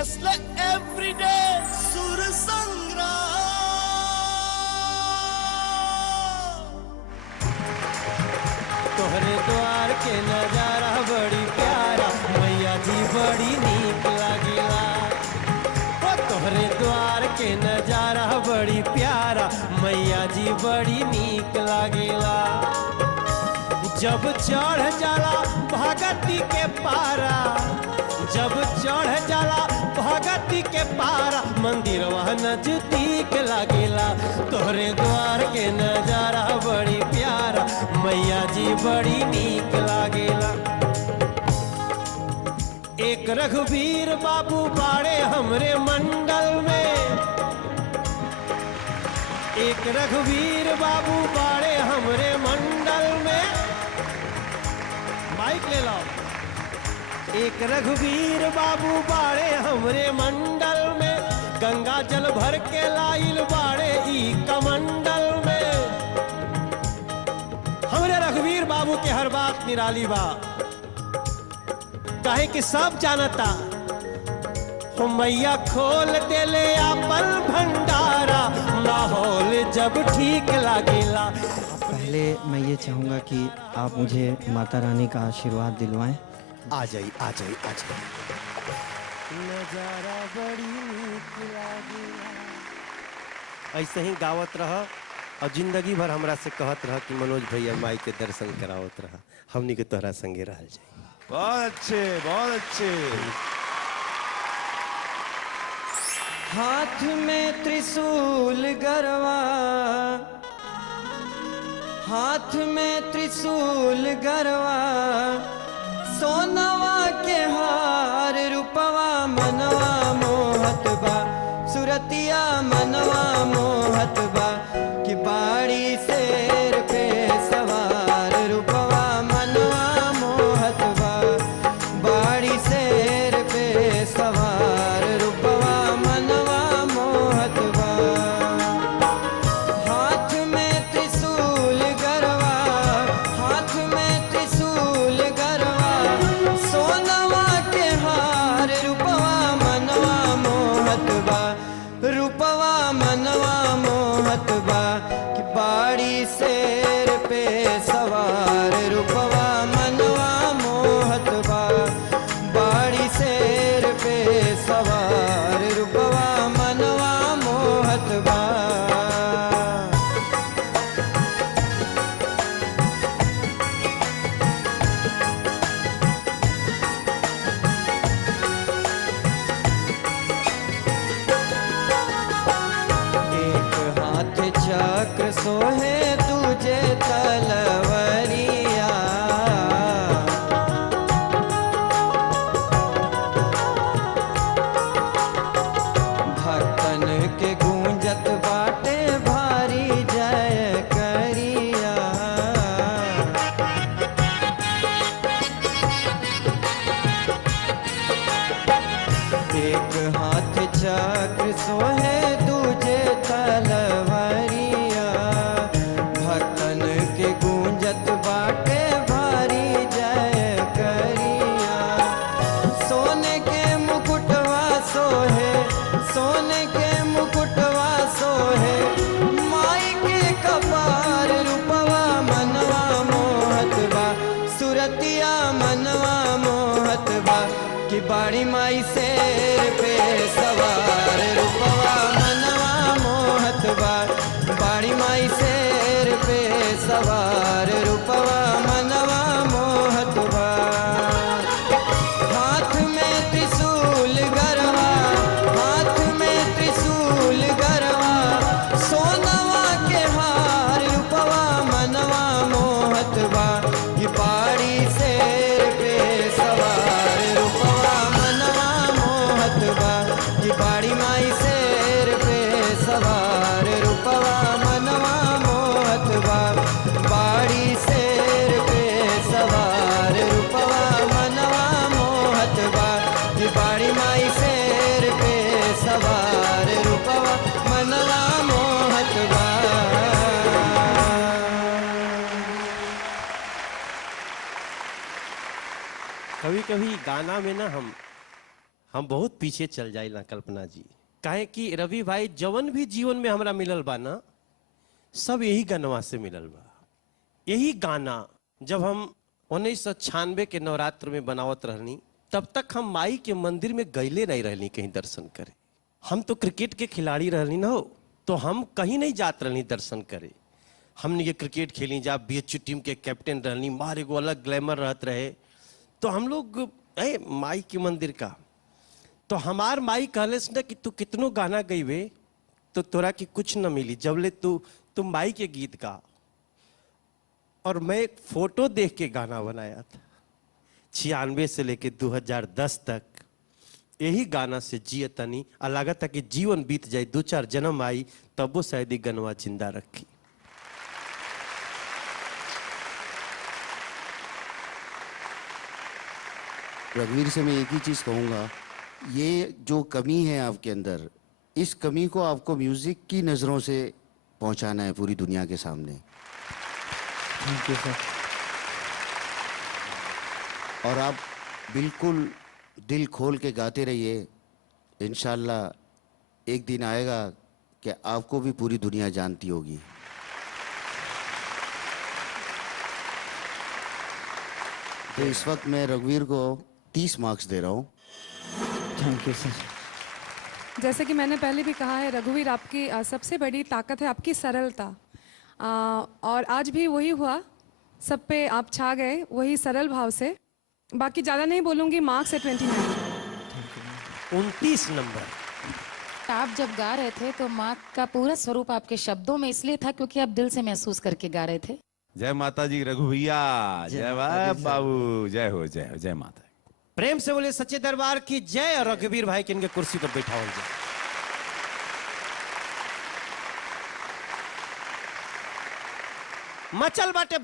Nestle everyday सुर संग्राम। तोहरे द्वार के नजारा बड़ी प्यारा मैया जी बड़ी नीक लागेला। ओ तोहरे द्वार के नजारा बड़ी प्यारा मैया जी बड़ी नीक लागेला। जब चढ़ जाला भगती के पारा, जब चढ़ जाला भगती के पारा मंदिर वह नजदीक लागेला। तोहरे द्वार के नजारा बड़ी प्यारा मैया जी बड़ी नीक लागेला। एक रघुवीर बाबू बाड़े हमरे मंडल में, एक रघुवीर बाबू बाड़े हमरे मंडल में। माइक ले लो। एक रघुवीर बाबू बाड़े हमरे मंडल में, गंगा जल भर के लाइल बाड़े ई कमंडल में। हमरे रघुवीर बाबू के हर बात निराली बा, काहे कि सब जानता हो मैया खोल देले आपन भंडारा माहौल जब ठीक लागेला। पहले मैं ये चाहूँगा कि आप मुझे माता रानी का आशीर्वाद दिलवाएं। आ जाइए आ जाइए आ जाइए। नजारा बड़ी नीक लागेला। ऐसे ही गावत रह और जिंदगी भर हमरा से कहत रह कि मनोज भैया माई के दर्शन करावत रह, हमनी के तोहरा संगे रहल जाए। बहुत अच्छे बहुत अच्छे। हाथ में त्रिशूल गरवा, हाथ में त्रिशूल गरवा, सोनवा के हार रूपवा मनवा मोहत बा, सुरतिया मनवा मोहत बा कि बाड़ी शेर पे सवार रूपवा मनवा मोहत बा, बाड़ी शेर पे सवार रूपवा मनवा मोहत बा। हाथ में त्रिशूल गरवा, हाथ में त्रिशूल गरवा, सोनवा के हार रूपवा मनवा मोहत बा, रूपवा मनवा मोहत बा कि बाड़ी शेर पे सवार रूपवा मनवा मोहत बा, बाड़ी शेर पे सवार रूपवा मनवा मोहत बा। एक हाथ चक्र सोहे तुझे तलवरिया, भक्तन के गूंजत बाटे भारी जय करिया। एक हाथ चक्र सोहे तुझे तलवरिया, भक्तन के गूंजत बाटे भारी जय करिया। सोने के मुकुटवा सोहे, सोने के मुकुटवा सोहे, माई के कपार रूपवा मनवा मोहत बा, सुरतिया मनवा मोहत बा कि बाड़ी माई शेर पे सवार रूपवा मनवा मोहत बा, बाड़ी माई शेर पे सवार रूपवा मनवा मोहत बा। हाथ में त्रिशूल गरवा, हाथ में त्रिशूल गरवा, सोनवा के हार रूपवा मनवा मोहत बा कि बाड़ी शेर पे सवार रूपवा मनवा मोहत बा कि बाड़ी माई शेर पे सवार रूपवा मनवा मोहत बा, बाड़ी शेर पे सवार रूपवा मनवा मोहत बा कि बाड़ी माई शेर पे सवार रूपवा मनवा मोहत बा। कभी कभी गाना में ना हम हम बहुत पीछे चल जाइला कल्पना जी। काहे कि रवि भाई जवन भी जीवन में हमरा मिलल बा ना, सब यही गानवा से मिलल बा। यही गाना जब हम 1996 के नवरात्र में बनावत रहनी, तब तक हम माई के मंदिर में गईले नहीं रहनी कहीं दर्शन करे। हम तो क्रिकेट के खिलाड़ी रहनी ना हो, तो हम कहीं नहीं जात रहनी दर्शन करे। हमने ये क्रिकेट खेली, जा BHU टीम के कैप्टन रहनी, मार एगो अलग ग्लैमर रहत रहे। तो हम लोग माई के मंदिर का, तो हमार माई कहले से ना कि तू कितनो गाना गईबे तो तोरा की कुछ न मिली, जबले तू माई के गीत गा। और मैं एक फोटो देख के गाना बनाया था। 96 से लेके 2010 तक यही गाना से जियतनी, और लगा था कि जीवन बीत जाए, 2-4 जन्म आई तब वो शायद गनवा जिंदा रखी। रघुवीर से मैं एक ही चीज कहूंगा, ये जो कमी है आपके अंदर, इस कमी को आपको म्यूजिक की नजरों से पहुंचाना है पूरी दुनिया के सामने। थैंक यू सर। और आप बिल्कुल दिल खोल के गाते रहिए, इंशाल्लाह एक दिन आएगा कि आपको भी पूरी दुनिया जानती होगी। तो इस वक्त मैं रघुवीर को 30 मार्क्स दे रहा हूँ। थैंक यू सर। जैसे कि मैंने पहले भी कहा है, रघुवीर आपकी सबसे बड़ी ताकत है आपकी सरलता। और आज भी वही हुआ, सब पे आप छा गए वही सरल भाव से। बाकी ज़्यादा नहीं बोलूँगी, मार्क्स है 29। 29 नंबर। आप जब गा रहे थे तो माँ का पूरा स्वरूप आपके शब्दों में इसलिए था क्योंकि आप दिल से महसूस करके गा रहे थे। जय माता जी रघु भैया, जय वाह बाबू, जय हो जय हो, जय माता। प्रेम से बोले सच्चे दरबार की जय। और रघुवीर भाई के इनके कुर्सी पर बैठाओ जाए। मचल बाटे